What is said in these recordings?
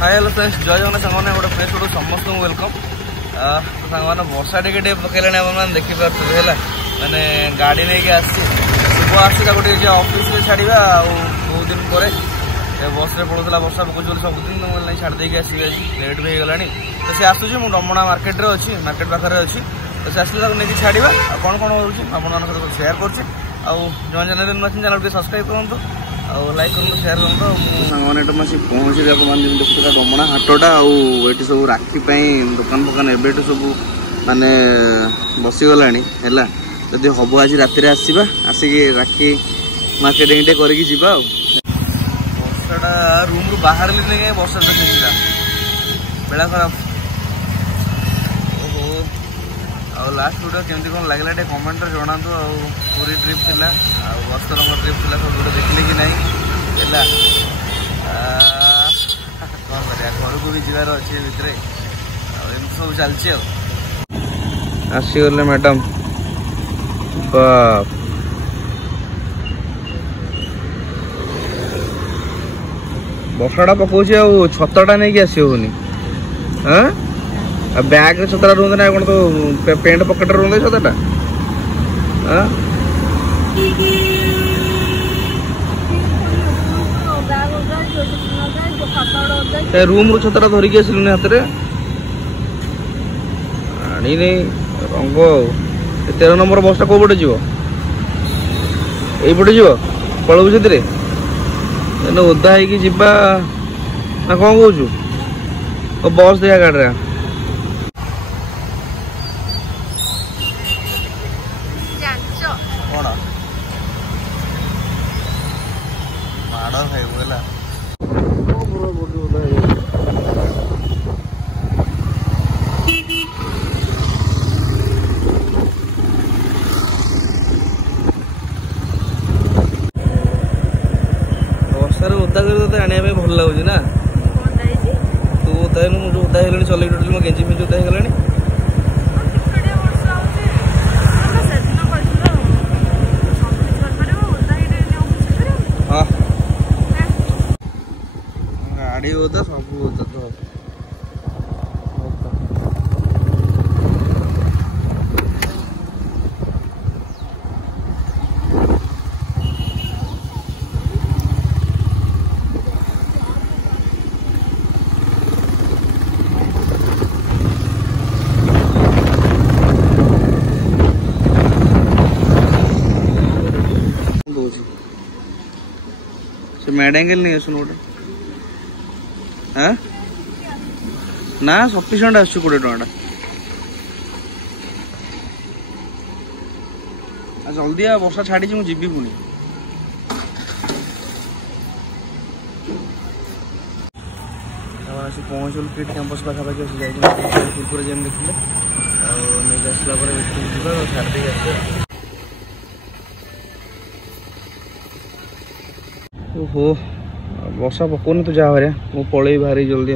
Hi hello friends जय जगन्नाथ सांगने गोटे friends गोटे समस्त वेलकम सांगने वर्षा टे पकड़े आप देखिपे है मैंने गाड़ी नहीं कि शुभ आसटी ऑफिस छाड़ा बहुत दिन पर बस रे पड़ूला वर्षा पकाउल सबुदिन नहीं छाड़ी आसवे लेट भी होगा तो सी आसूँ मुझे डमणा मार्केट अच्छी मार्केट पाखे अच्छी तो से आसले नहीं छाड़ा कौन कौन हो सेयार कर चैनल सब्सक्राइब करूँ और लाइक करूँ सेयार करूँ सांगने पहुँचे देखा डमणा हाटटा आठ सब राखी दुकान फुकान एवं सब माने बसीगला है जदि हम आज राति आसवा आसिक राखी मार्केटिंग टे करके जीवा वर्षाटा रूम रू बाहर नहीं वर्षाटा छेचला बेला खराब ओहो आ लास्ट वीडियो केमती कौन लगे टे कमेंट जना पूरी ट्रिप थी बस्तर ट्रिप थी सब वीडियो देखले कि नहीं कौन कर घर को भी जीवार अच्छे भितर सब चलती आसीगले मैडम बाप बसाटा पकाउची आ छताटा नहीं कि आसोनी हाँ बैग छतरा रुंदे ना कौन तो पेंट पकेट रुंदे छताटा हाँ रूम रु छतरा धरिकी आसिलुनी हाथ में आनी नहीं रंग 13 नंबर बसटा कौ पटे जीव यहीपटे जीव पलू से ओदा होगा ना कौन कौचु बस देखा गाड़ी कौन माड़ खाइबू है ओदा कर आने भल लगुच ना तू ओदा मुझे ओदा है चल टोटल मो गेंजी फेंजी ओदा है हाँ गाड़ी ओदा सब ओदा तो मैड एंगल नहीं आसुन गोटे हाँ ना सफिसीयंट आस 20 टका जल्दी आ वर्षा छाड़ी मुझे जीवी पुणी पहुँचल किट कैंपस पाखापाखि कुरकुरे गेम देखिले आसला छाड़ी आस ओहो वर्षा पकौनी तो जा मु पलि बाहरी जल्दी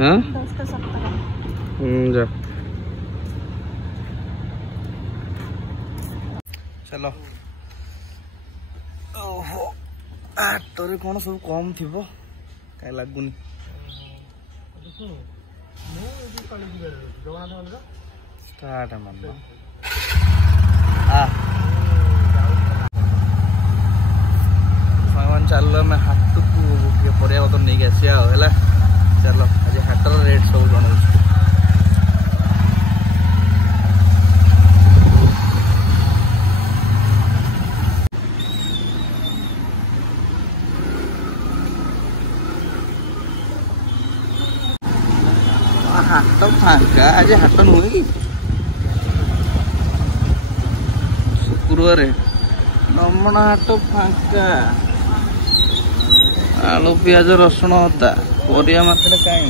हाँ जा चलो ओहो आटरे कौन सब कम थी कहीं लगुनि स्टार्ट मन सामान चल आम हाट को परिया पतर नहीं आसिया है चलो आज हाटर रेट सब जन हाट फांका आज हाट नुहे कि शुक्रवार डमणा हाट फांका आलू पियाज रसुण अदा परिया मात्र कहीं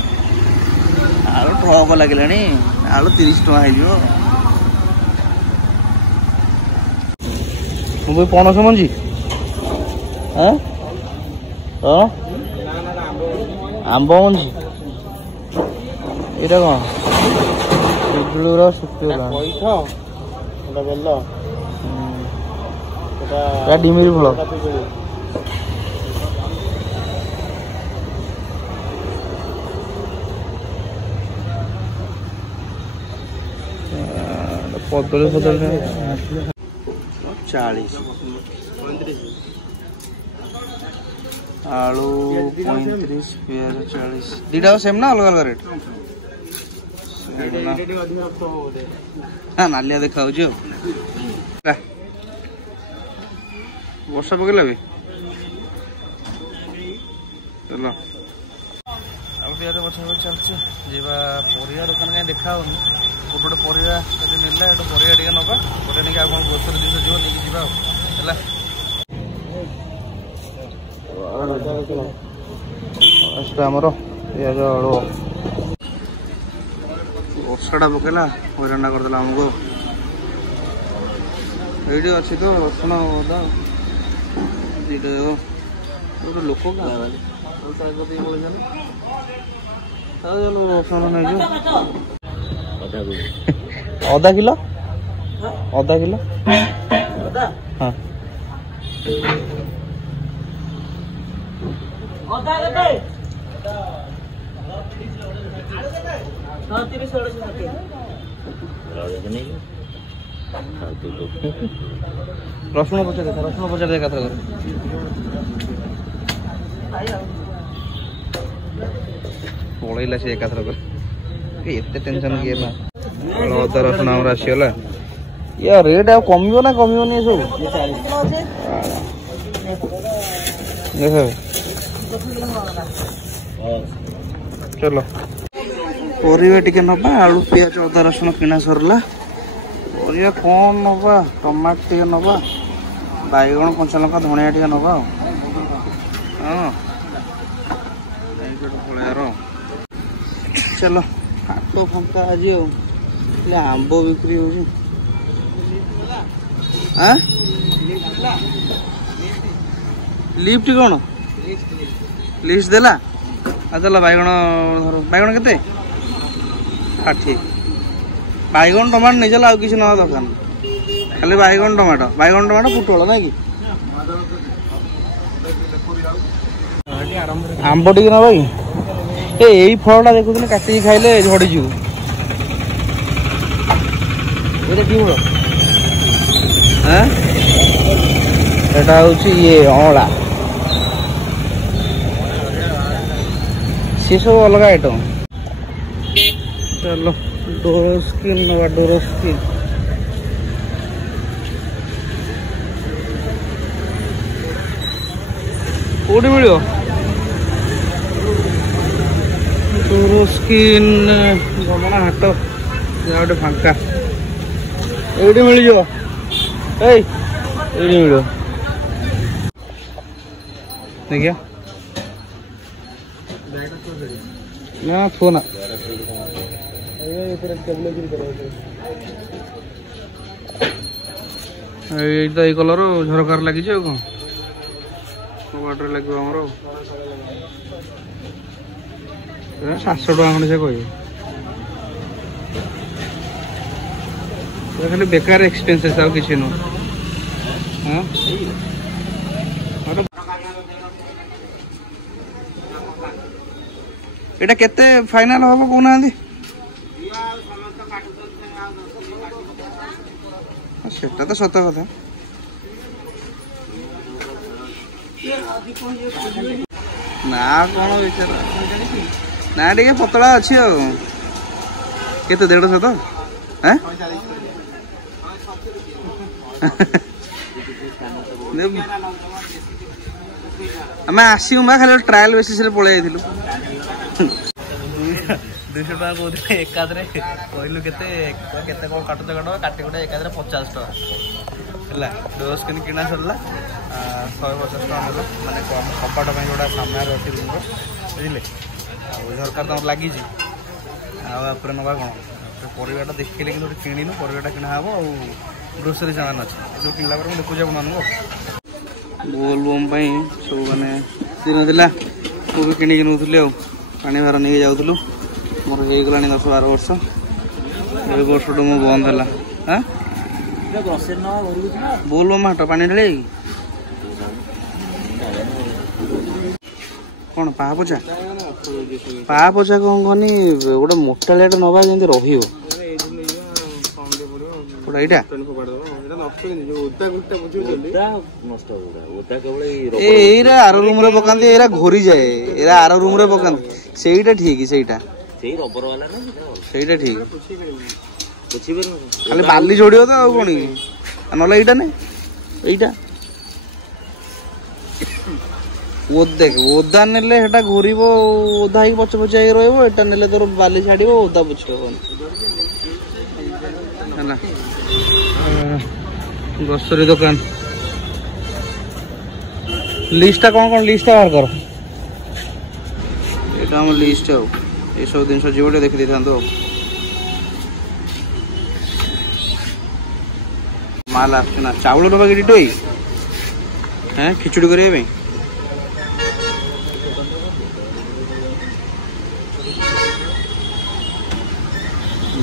आलू ट्रक लगे आलू 30 टका हो पणस मंजी आंब मंजी ये कौन सुखला डिमिरी फुल कदली फदली 40 आलू 35 प्याज 40 दीटा सेम ना अलग अलग रेट हाँ नालिया देखा वर्षा पकड़ा भी चलो अब बच्चा चलছে जीवा परिया दुकान कहीं देखा गोटे परिया जब मिलला एटू परिया टे नवा परिया नहीं कौन ग्रोसरी जिन जीव नहीं जावा आमर पिज आलू वर्षाटा पकेला हईराणा करदेला आमको ये अच्छी तो रसुण अदा गोटे लोक रसुण नहीं अधा किलो हाँ रसुण पचार देखा था पलैला से एकाथर एत टेंशन किए ना अदा रसुण आम आसीगला या रेट आ कमियो ना कमियोनी सब देख चलो परिवा टिके नबा आलू पियाज अदा रसुण किना सरला परिवा कौन नबा टमाट टिके नबा बैगण कंचा लंका धनिया टिके नबा हाँ चलो हाट फंका आज आंब बिक्री हो लिफ्ट कौन लिस्ट देला चलो बैगण बैगण के 60 बैगण टमाटो नहीं चला किसी ना दरकार खाली बैगण टमाटो पुटल ना कि आंब टी ना भाई यही फलटा देखुन काटिकी खाइले झड़ी जीव एटा ये अँला सी सब अलग आइटम चलो डोरस्किन नवा डोरस्किन कौटी मिल डोरस्किन गमना हाट गोटे फांका ये मिल मिल देखिए ना फोन ये कलर झरकार लगी कौन वाटर लगे आमर 700 टका खंडे से कह खाली बेकार एक्सपेंसेस आ किसी नु हाँ एटा केते फाइनल हम कहना सेटा तो सत कथा ना कौन विचार ना टे पतला अच्छी केते 150 तो आम आसू खाली ट्रायल बेसीस पलि 200 टका कौन एकादे कहलु के कौन काटुच काट काटे एकादे 50 टका है डोरस्किन किना सरला 150 टका ना माने कपाट जोड़ा सामने अच्छी रूम बुझे झरकार तुम लगी नवा कौन परिवाटा देखिले कि किणु परिवाटा किना हम आ ग्रोसरी सामान अच्छे जो किनला देखुचे मान बोलबम सब मैंने दिन दिला भी किणिकी नौली पानी भार नहीं जाऊँ मोर हो गला 10-12 वर्ष ए वर्ष मो बंद है हाँ बोल हाट पानी ढाले कौन पापोछा पापोछा कौन कहनी गोटे मोटालिया नवा जमी रहा आर रूम रे पकांती एरा घोरी जाए एरा आर रूम रे पकांती सेटा ठीक सेटा ठीक खाली बाली जोड़ियो तो कौन ना एटा नहीं एटा देख ओदा नेले हेटा घोरिबो ओदा ही पछ पछ आइ रहइबो एटा नेले तोर बाली छाड़िबो ओदा पुछिबो हैना ग्रोसरी दुकान लिस्ट कौन लिस्ट बाहर कर एटा हम लिस्ट हो ये सब दिन जीवटे देखि देथांतो माल आछना चावल डबा के टोई हैं खिचड़ी करे बे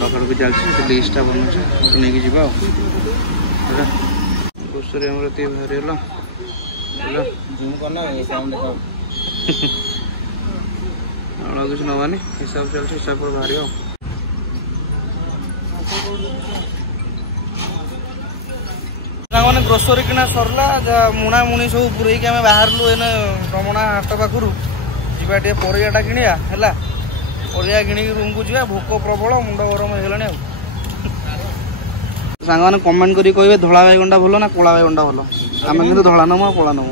बकड़ भी चलছে লিস্টটা বনছে নেকি ଯିବା গ্রোসরি আমরা তে ভারি হলো হলো জুম করনা এই সাউন্ড দেখাও আর কিছু নবানি হিসাব চলছে হিসাব पर ভারি हो सामने ग्रोसरी किना सरला मुणा मुणी सब पुरई के हमें बाहरलु एने रमणा हाट पाखरु जीवा टे परियाटा किनिया हैला परिया किणी रूम को जा भोक प्रबल मुंड गरम हो गलानी सांग मैंने कमेंट करी कहबे धला बैगंडा भलो ना कोला बैगंडा भलो आमे किंतु धला नमु कोला नमु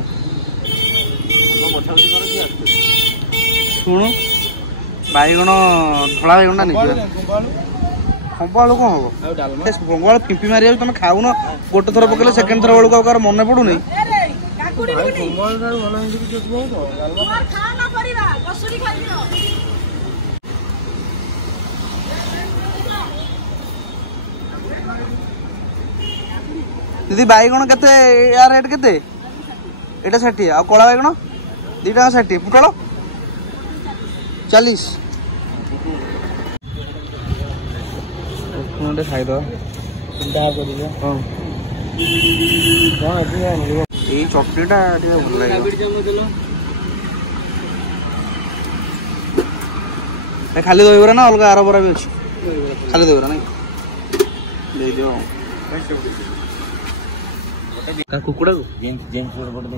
सुनो बैगण धला बैगंडा नहीं खंबालू कौन हम बंगाल पिंपी मारी तुम खाऊ न गोटे थर पकड़े सेकेंड थर बेलू कार मन पड़ू नहीं दीदी बैगण केते यार रेट केते एटा 60 आ कोला बैगण 2 टाका 60 पुटल 40 मुंडे खाई दो चिंता कर दिया हां कोन एतिया मिलबो ए चॉकलेटा टिके भल लागे ए खाली दोइबरा ना अलगा आरो बरा भी अछि खाली दोइबरा नहीं दे दियो का कुकुड़ा को जेम्स जेम्स पड़ दे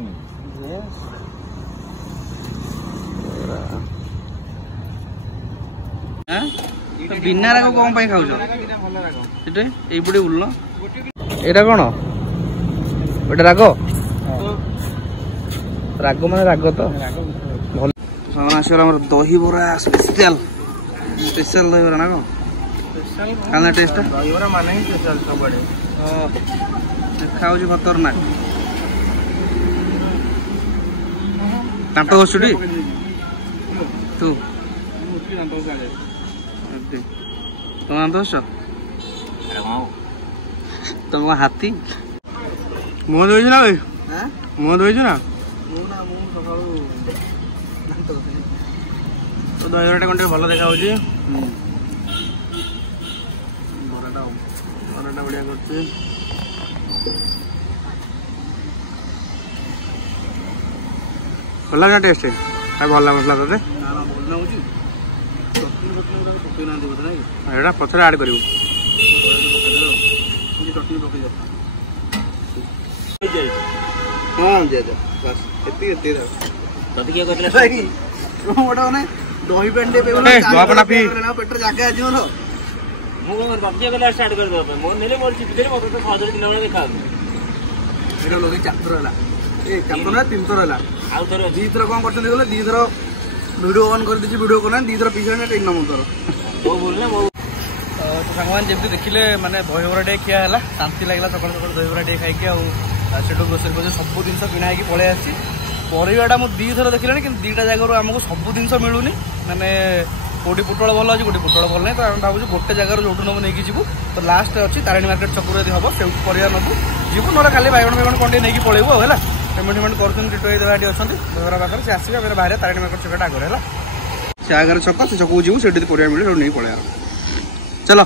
हां बिना राग कौन पाई खाऊ एटे एपटे उल्ल एटा कौन एटा राग राग माने राग तो भल सामान आसीला हमर दही बरा स्पेशल स्पेशल दही बरा ना को स्पेशल खाना टेस्ट दही बरा माने ही स्पेशल सबड़े खाऊ जी खतरनाक तांतो घसुडी तू तुम दोष तुम हाथी मुह धोई ना भाई मुह धोई ना तो दहीबराटा कौन भल देखा बराटा बढ़िया कर भल लगा टेस्ट भल मसला ते एटा पछरे ऐड करिवो चटनी पकई दे हां दे दे बस एती एती दे तती के करले भाई मोटा ने दही पेंडे पे बोला अपना पी पेटर जागे आजो नो मो बापजे गला स्टार्ट कर दो मोर नेले मोर चिप देले मत तो फादर दिन वाला देखा एटा लोगे चैप्टर हला ए चैप्टर ना 3 थर हला आ थर 2 थर कोन करछन गले 2 थर वीडियो ऑन कर दीजिए वीडियो को ना 2 थर पीछे ना 3 नंबर थर वो बोलना वो तो सांगवान जब देखिले माने दहीबरा टे किया हला शांति लागला सकाळ सकाळ दहीबरा टे खाई के आ सेटो ग्रोसरी को सब जिनस किना है कि पळे आसी परिवाटा मु 2 थर देखिलानी कि 2टा जगह हमको सब जिनस मिलूनी माने कोटी पुटल भल अच्छी कोटी पुटल भल नहीं तो आम भावुँ गोटे जगार जो नबू नहीं जीवु तो लास्ट अच्छी तारिणी मार्केट छक यदि हम से परिया नबू जीवु ना खाली बैगण बैगण कंटे नहीं पलैबू है पेमेंट फेमेंट कर टिटो देवाटी अच्छा घर पाखे से आसवे बाहर तारिणी मार्केट छकटा आगे है से आगे छक से छक जीवु से परिया मिले नहीं पलैया चलो।